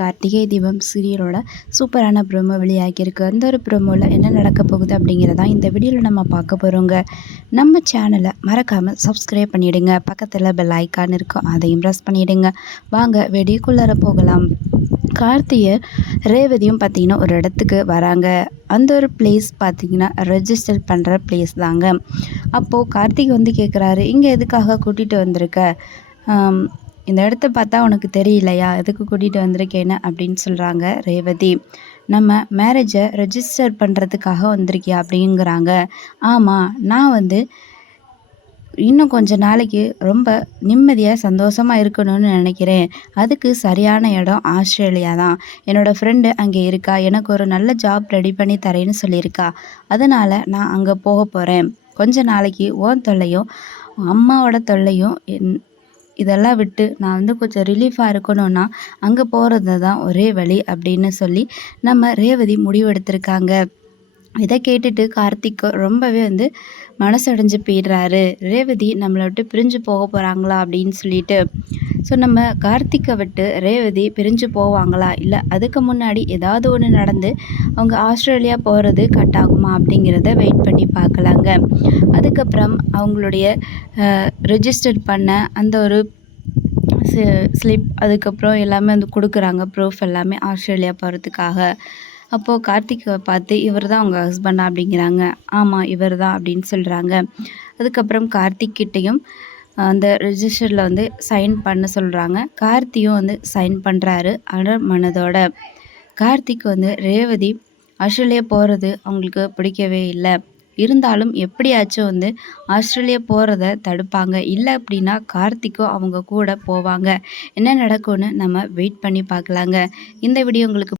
கார்த்திகை தீபம் சீரியலோட சூப்பரான ப்ரோமோ வெளியாகியிருக்கு. அந்த ஒரு ப்ரோமோவில் என்ன நடக்க போகுது அப்படிங்கிறதான் இந்த வீடியோவில் நம்ம பார்க்க போகிறோங்க. நம்ம சேனலை மறக்காமல் சப்ஸ்கிரைப் பண்ணிவிடுங்க. பக்கத்தில் பெல் ஐக்கான் இருக்கும், அதையும் ப்ரெஸ் பண்ணிவிடுங்க. வாங்க வீடியோக்குள்ளார போகலாம். கார்த்தியை ரேவதியும் பார்த்திங்கன்னா ஒரு இடத்துக்கு வராங்க. அந்த ஒரு பிளேஸ் பார்த்திங்கன்னா ரெஜிஸ்டர் பண்ணுற பிளேஸ் தாங்க. அப்போது கார்த்திக் வந்து கேட்குறாரு, இங்கே எதுக்காக கூட்டிகிட்டு வந்திருக்க? இந்த இடத்த பார்த்தா உனக்கு தெரியலையா, எதுக்கு கூட்டிகிட்டு வந்திருக்கேன்னு அப்படின்னு சொல்கிறாங்க ரேவதி. நம்ம மேரேஜை ரெஜிஸ்டர் பண்ணுறதுக்காக வந்திருக்கியா அப்படிங்கிறாங்க. ஆமாம், நான் வந்து இன்னும் கொஞ்ச நாளைக்கு ரொம்ப நிம்மதியாக சந்தோஷமாக இருக்கணும்னு நினைக்கிறேன். அதுக்கு சரியான இடம் ஆஸ்திரேலியா தான். என்னோடய ஃப்ரெண்டு அங்கே இருக்கா, எனக்கு ஒரு நல்ல ஜாப் ரெடி பண்ணி தரேன்னு சொல்லியிருக்கா. அதனால் நான் அங்கே போக போகிறேன். கொஞ்ச நாளைக்கு உன் தொல்லையும் அம்மாவோட தொல்லையும் இதெல்லாம் விட்டு நான் வந்து கொஞ்சம் ரிலீஃபாக இருக்கணும்னா அங்கே போகிறது தான் ஒரே வழி அப்படின்னு சொல்லி நம்ம ரேவதி முடிவெடுத்திருக்காங்க. இதை கேட்டுட்டு கார்த்திக் ரொம்பவே வந்து மனசடைஞ்சு போயிடுறாரு. ரேவதி நம்மளை விட்டு பிரிஞ்சு போக போகிறாங்களா அப்படின்னு சொல்லிட்டு. ஸோ நம்ம கார்த்திக்கை விட்டு ரேவதி பிரிஞ்சு போவாங்களா, இல்லை அதுக்கு முன்னாடி ஏதாவது ஒன்று நடந்து அவங்க ஆஸ்திரேலியா போகிறது கட் ஆகுமா அப்படிங்கிறத வெயிட் பண்ணி பார்க்கலாங்க. அதுக்கப்புறம் அவங்களுடைய ரெஜிஸ்டர் பண்ண அந்த ஒரு ஸ்லிப் அதுக்கப்புறம் எல்லாமே வந்து கொடுக்குறாங்க, ப்ரூஃப் எல்லாமே ஆஸ்திரேலியா போகிறதுக்காக. அப்போது கார்த்திகை பார்த்து இவர் தான் அவங்க ஹஸ்பண்டா அப்படிங்கிறாங்க. ஆமாம், இவர் தான் அப்படின்னு சொல்கிறாங்க. அதுக்கப்புறம் கார்த்திக் கிட்டேயும் அந்த ரெஜிஸ்டரில் வந்து சைன் பண்ண சொல்கிறாங்க. கார்த்தியும் வந்து சைன் பண்ணுறாரு அட மனதோட. கார்த்திக் வந்து ரேவதி ஆஸ்திரேலியா போகிறது அவங்களுக்கு பிடிக்கவே இல்லை. இருந்தாலும் எப்படியாச்சும் வந்து ஆஸ்திரேலியா போகிறத தடுப்பாங்க. இல்லை அப்படின்னா கார்த்திக்கும் அவங்க கூட போவாங்க. என்ன நடக்கும்னு நம்ம வெயிட் பண்ணி பார்க்கலாங்க. இந்த வீடியோ உங்களுக்கு